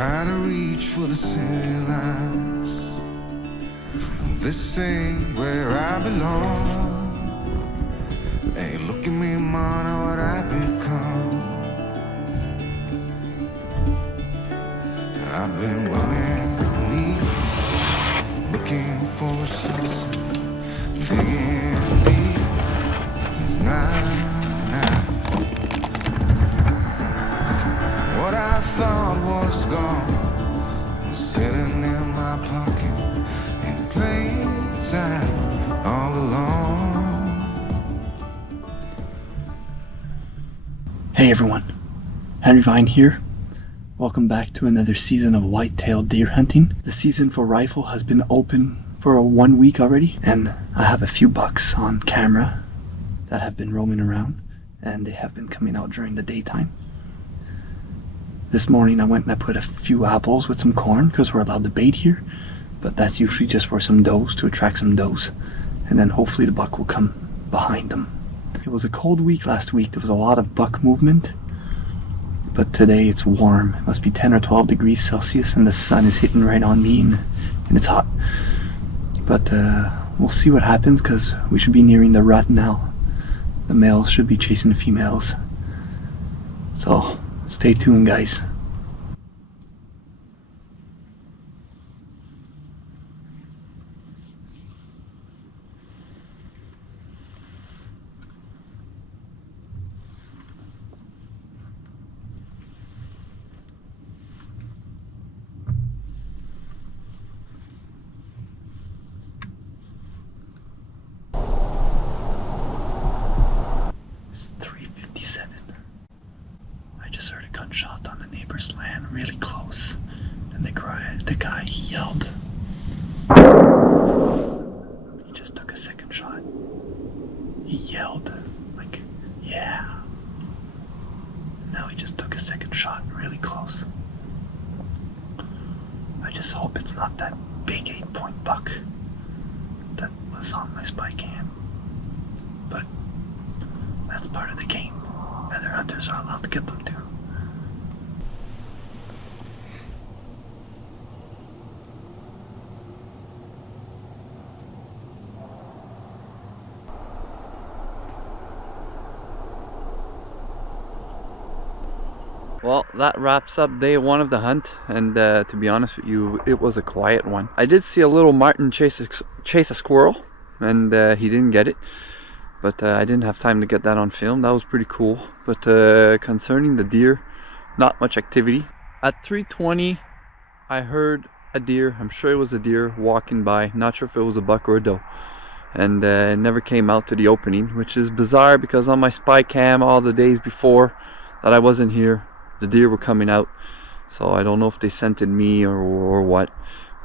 Try to reach for the city lights. This ain't where I belong. Hey, look at me, man, what I've become. I've been running knees, looking for a source, digging deep since 99. What I thought was gone was sitting in my pocket in plain sight all along. Hey everyone, Henry Vine here. Welcome back to another season of white-tailed deer hunting. The season for rifle has been open for 1 week already, and I have a few bucks on camera that have been roaming around, and they have been coming out during the daytime. This morning I went and I put a few apples with some corn because we're allowed to bait here, but that's usually just for some does, to attract some does, and then hopefully the buck will come behind them. It was a cold week last week. There was a lot of buck movement, but today it's warm. It must be 10 or 12 degrees Celsius and the sun is hitting right on me, and it's hot. But we'll see what happens because we should be nearing the rut now. The males should be chasing the females. So stay tuned, guys. Shot on the neighbor's land really close, and the guy he yelled. He just took a second shot. He yelled like, yeah. Now he just took a second shot really close. I just hope it's not that big 8-point buck that was on my spy cam, but that's part of the game. Other hunters are allowed to get them too. Well, that wraps up day one of the hunt, and to be honest with you, it was a quiet one. I did see a little marten chase a squirrel, and he didn't get it, but I didn't have time to get that on film. That was pretty cool. But concerning the deer, not much activity. At 3:20, I heard a deer. I'm sure it was a deer walking by. Not sure if it was a buck or a doe, and it never came out to the opening, which is bizarre because on my spy cam all the days before that I wasn't here, the deer were coming out, so I don't know if they scented me or what.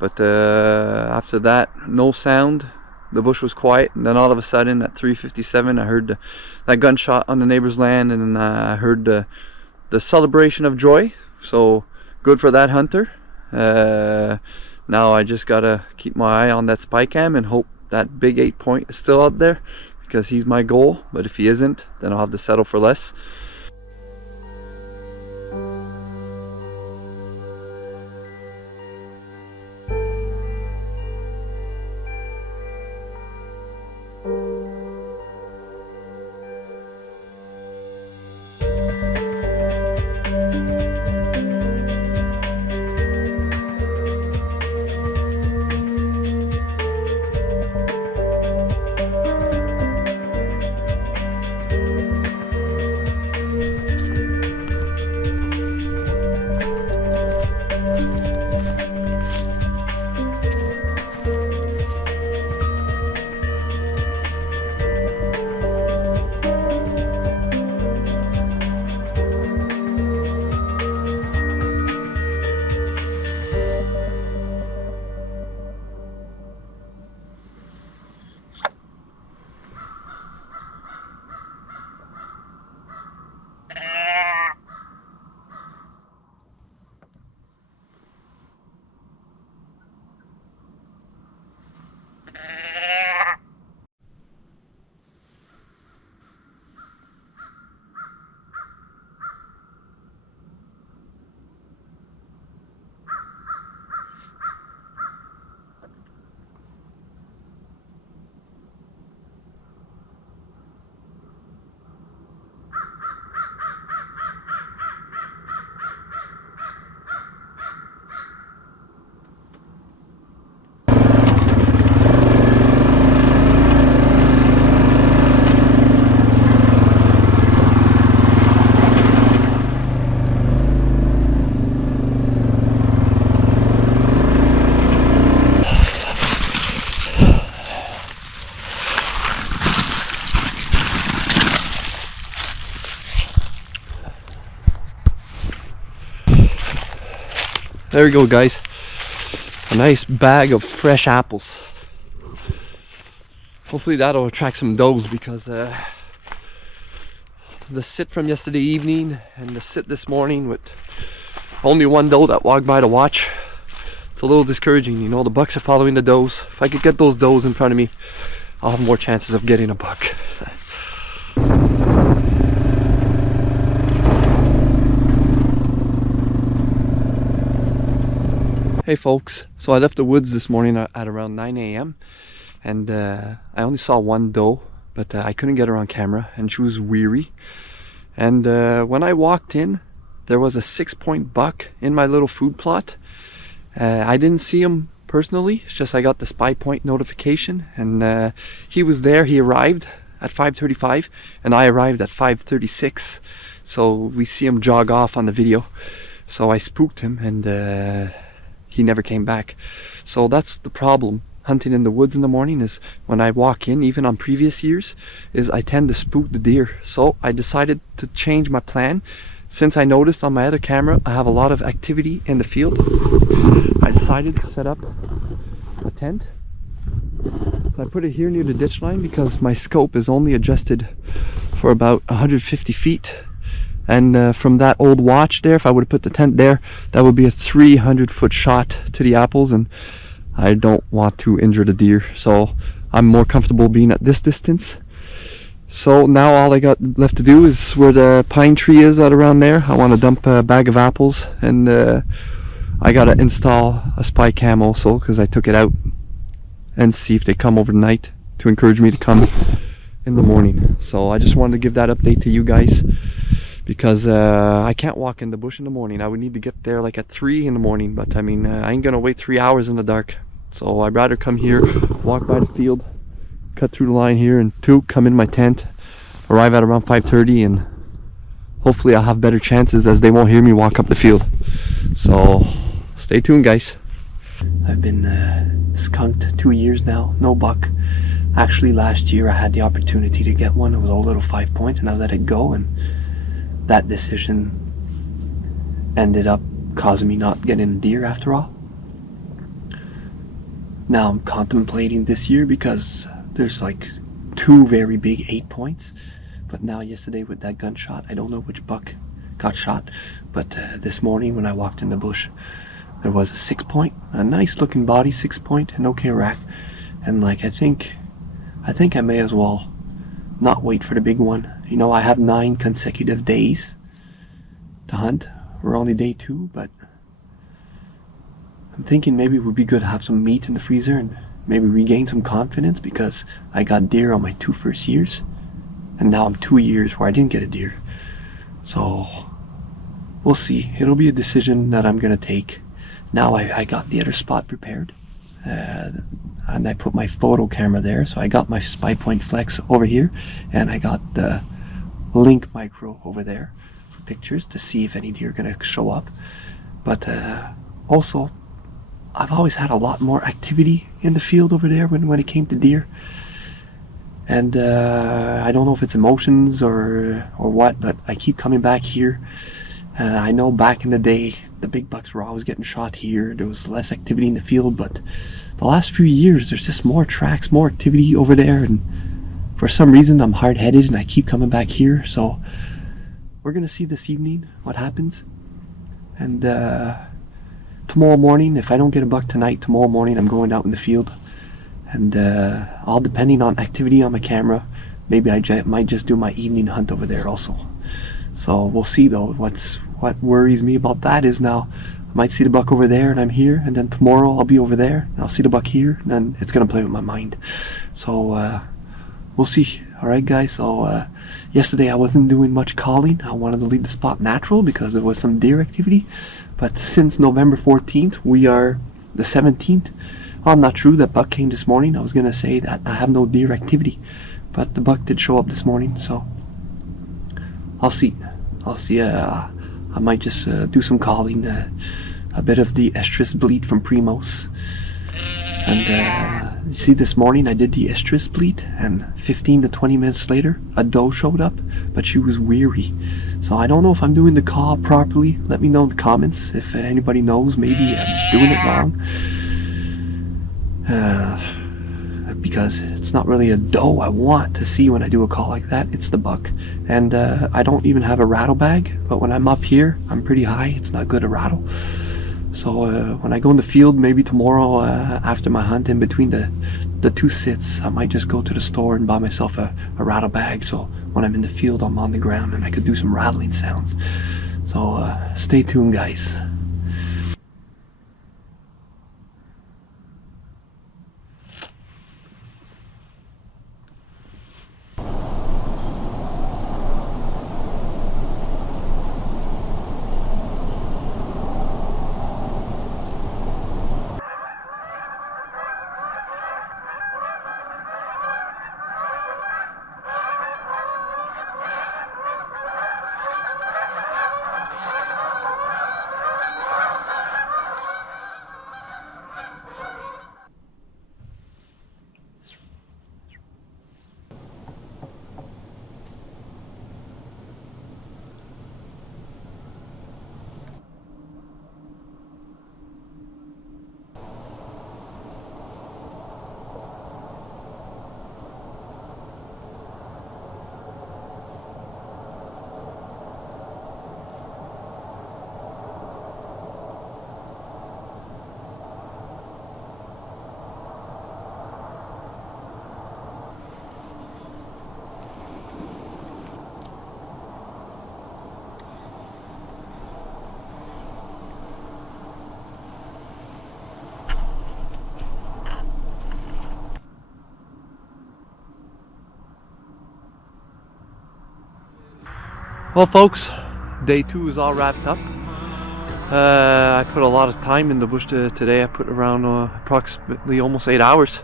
But after that, no sound. The bush was quiet, and then all of a sudden at 3:57 I heard that gunshot on the neighbor's land, and I heard the celebration of joy. So good for that hunter. Now I just gotta keep my eye on that spy cam and hope that big 8-point is still out there, because he's my goal. But if he isn't, then I'll have to settle for less. There we go, guys. A nice bag of fresh apples. Hopefully that'll attract some does, because the sit from yesterday evening and the sit this morning with only one doe that walked by to watch, it's a little discouraging. You know, the bucks are following the does. If I could get those does in front of me, I'll have more chances of getting a buck. Hey folks, so I left the woods this morning at around 9 a.m. and I only saw one doe, but I couldn't get her on camera and she was weary. And when I walked in, there was a 6-point buck in my little food plot. I didn't see him personally, it's just I got the spy point notification, and he was there. He arrived at 5:35 and I arrived at 5:36, so we see him jog off on the video. So I spooked him, and he never came back. So that's the problem hunting in the woods in the morning, is when I walk in, even on previous years, is I tend to spook the deer. So I decided to change my plan. Since I noticed on my other camera I have a lot of activity in the field, I decided to set up a tent. So I put it here near the ditch line because my scope is only adjusted for about 150 feet. And from that old watch there, if I would have put the tent there, that would be a 300-foot shot to the apples, and I don't want to injure the deer, so I'm more comfortable being at this distance. So now all I got left to do is where the pine tree is, at around there. I want to dump a bag of apples, and I gotta install a spy cam also, because I took it out, and see if they come overnight to encourage me to come in the morning. So I just wanted to give that update to you guys, because I can't walk in the bush in the morning. I would need to get there like at 3 in the morning, but I mean, I ain't gonna wait 3 hours in the dark. So I'd rather come here, walk by the field, cut through the line here, and 2, come in my tent, arrive at around 5:30, and hopefully I'll have better chances, as they won't hear me walk up the field. So stay tuned, guys. I've been skunked 2 years now, no buck. Actually last year I had the opportunity to get one. It was a little 5-point and I let it go, and that decision ended up causing me not getting a deer after all. Now I'm contemplating this year, because there's like 2 very big 8-points, but now yesterday with that gunshot, I don't know which buck got shot, but this morning when I walked in the bush, there was a 6-point, a nice looking body 6-point, an okay rack, and like I think I may as well not wait for the big one. You know, I have 9 consecutive days to hunt. We're only day 2, but I'm thinking maybe it would be good to have some meat in the freezer and maybe regain some confidence, because I got deer on my 2 first years, and now I'm 2 years where I didn't get a deer. So we'll see. It'll be a decision that I'm gonna take. Now I got the other spot prepared, and I put my photo camera there, so I got my spy point flex over here, and I got the Link micro over there for pictures to see if any deer are gonna show up. But also I've always had a lot more activity in the field over there when it came to deer, and I don't know if it's emotions or what, but I keep coming back here. I know back in the day the big bucks were always getting shot here. There was less activity in the field, but the last few years there's just more tracks, more activity over there, and for some reason I'm hard-headed and I keep coming back here. So we're gonna see this evening what happens, and tomorrow morning, if I don't get a buck tonight, tomorrow morning I'm going out in the field, and all depending on activity on my camera, maybe I might just do my evening hunt over there also. So we'll see though. What worries me about that is now I might see the buck over there and I'm here, and then tomorrow I'll be over there and I'll see the buck here, and then it's gonna play with my mind. So we'll see. Alright guys, so yesterday I wasn't doing much calling. I wanted to leave the spot natural because there was some deer activity, but since November 14th we are the 17th. Well, not true, that buck came this morning. I was gonna say that I have no deer activity, but the buck did show up this morning, so I'll see. I might just do some calling, a bit of the estrus bleat from primos. And you see, this morning I did the estrus bleat, and 15 to 20 minutes later a doe showed up, but she was weary. So I don't know if I'm doing the call properly. Let me know in the comments if anybody knows. Maybe I'm doing it wrong. Because it's not really a doe I want to see when I do a call like that. It's the buck. And I don't even have a rattle bag, but when I'm up here, I'm pretty high. It's not good to rattle. So when I go in the field, maybe tomorrow after my hunt, in between the two sits, I might just go to the store and buy myself a rattle bag. So when I'm in the field, I'm on the ground and I could do some rattling sounds. So stay tuned, guys. Well folks, day 2 is all wrapped up. I put a lot of time in the bush today. I put around approximately almost 8 hours,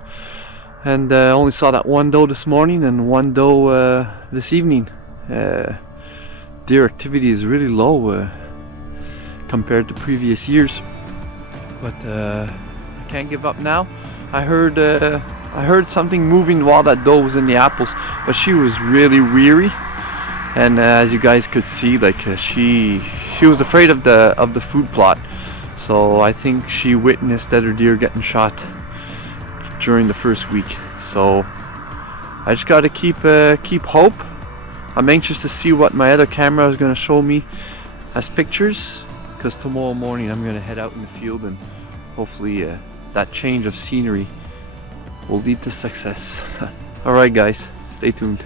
and only saw that one doe this morning and one doe this evening. Deer activity is really low compared to previous years, but I can't give up now. I heard something moving while that doe was in the apples, but she was really weary. And as you guys could see, like she was afraid of the food plot, so I think she witnessed other deer getting shot during the first week. So I just got to keep hope. I'm anxious to see what my other camera is going to show me as pictures, because tomorrow morning I'm going to head out in the field and hopefully that change of scenery will lead to success. Alright guys, stay tuned.